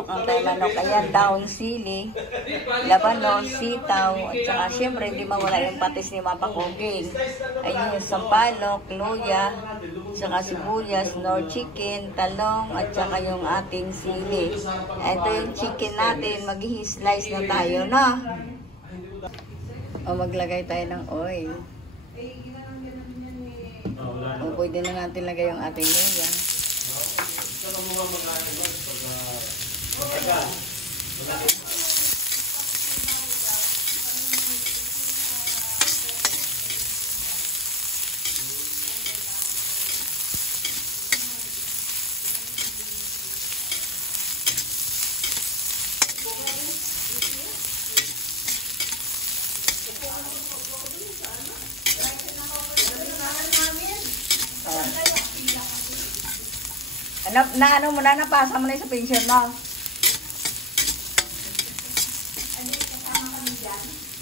manok ang tayo manok. Ayan, daon sili, labanos, sitaw, at saka syempre hindi mawala yung patis ni Mama Cooking. Ayun yung sampalok, luya, saka sibuyas, nor chicken, talong, at saka yung ating sili. Ito yung chicken natin, mag-slice na tayo, no? O maglagay tayo ng oil. O pwede na natin lagay yung ating luya. Ano mo na, napasa mo na sa pension mo.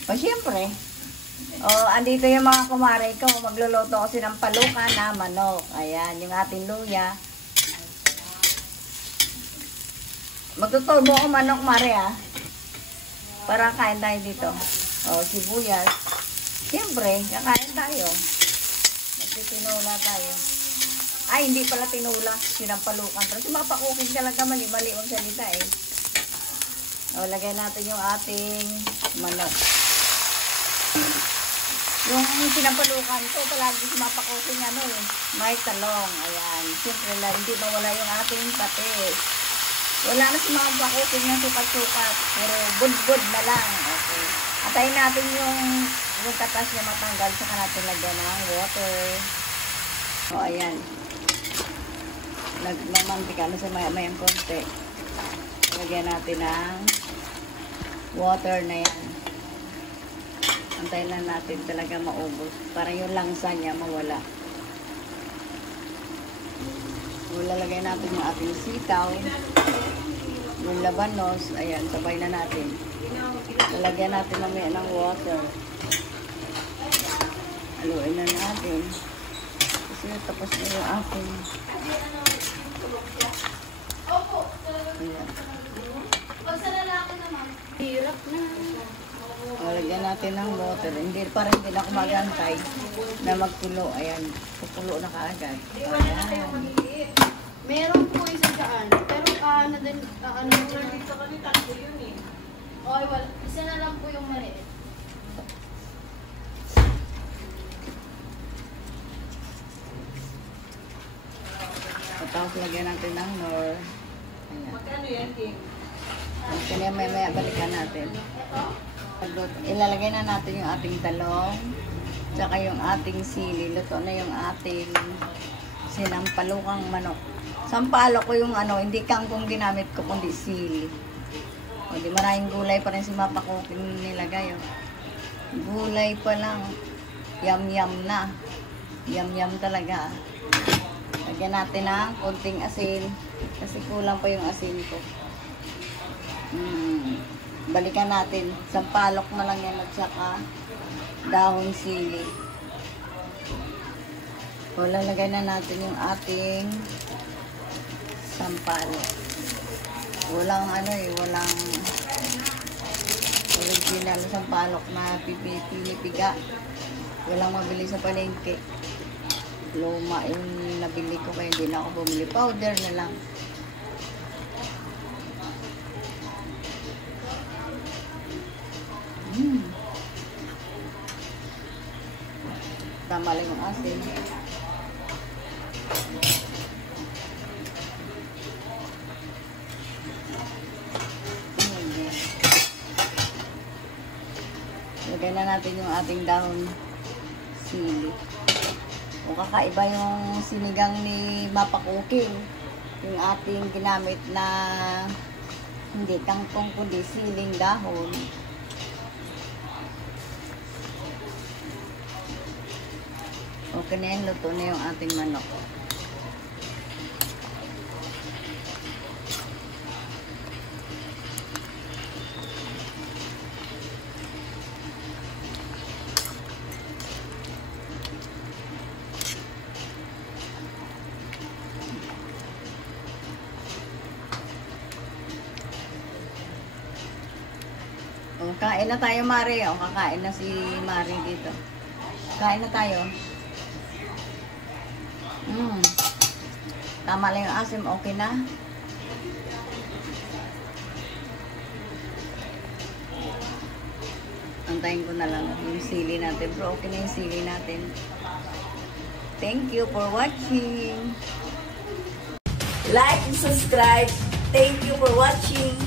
O, siyempre. O, andito yung mga kumare ko. Magluluto kasi ng palukan na manok. Ayan, yung ating luya. Magtuturbo ko manok, mare, ah. Para kain tayo dito. O, sibuyas. Siyempre, kakain tayo. Magtitinula tayo. Ay, hindi pala tinula. Sinampalukan. Kasi mapakukin ka lang ka mali-mali ang salita eh. O, lagay natin yung ating manok. Yung sinampalukan ko, palagi mapakukin ano eh. May talong. Ayan. Siyempre lang, hindi mawala yung ating patis. Wala na si mga pakukin ng sukat-sukat. Pero bud-bud na lang. Okay. Atayin natin yung katas niya matanggal. Saka natin lagyan ng water. O, ayan. Nagmamantika na sa maya-mayang konti. Lagyan natin ng water na yan. Antayin lang natin talaga maubos. Para yung langsa niya mawala. Lalagay natin yung ating sitaw. Yung labanos. Ayan, sabay na natin. Lalagyan natin mamaya ng water. Haluin na natin. Kasi tapos na yung ating. Ayan. Pag sa lalaki naman, hirap na. Lagyan natin ng water. Hindi na ako magantay na magkulo. Ayan. Pupulo na kaagad. Ayan. Meron po isa dyan. Pero ano din, ano dito kami tatlo yun eh. Okay, wala. Isa na lang po yung maliit. Tapos lagyan natin ng nor. Ayan. Magkano yan, Kim? Kaya maya balikan natin. Ilalagay na natin yung ating talong. Tsaka yung ating sili. Luto na yung ating sinampalukang manok. Sampalok ko yung ano, hindi kangkong ginamit ko, kundi sili. O, di maraming gulay pa rin si Mapa Cooking nilagay. Oh. Gulay pa lang. Yum-yum na. Yum-yum talaga. Lagyan natin ng konting asin. Kasi kulang pa yung asin ko. Balikan natin. Sampalok na lang yan at saka dahon sili. O, lalagay na natin yung ating sampalok. Walang ano eh, walang original sampalok na pinipiga. Walang mabili sa palengke. Luma yung nabili ko kaya hindi na ako bumili. Powder na lang. Tama lang yung asin. Lagyan na natin yung ating dahon sili. O kakaiba yung sinigang ni Mapa Cooking. Yung ating ginamit na hindi kangkong kundi siling dahon. Okay na yan, luto na yung ating manok. Oh, kain na tayo, Mari. Oh, kakain na si Mari dito. Kain na tayo. Tama lang yung asim. Okay na. Antayin ko na lang yung sili natin. Bro, okay na yung sili natin. Thank you for watching. Like and subscribe. Thank you for watching.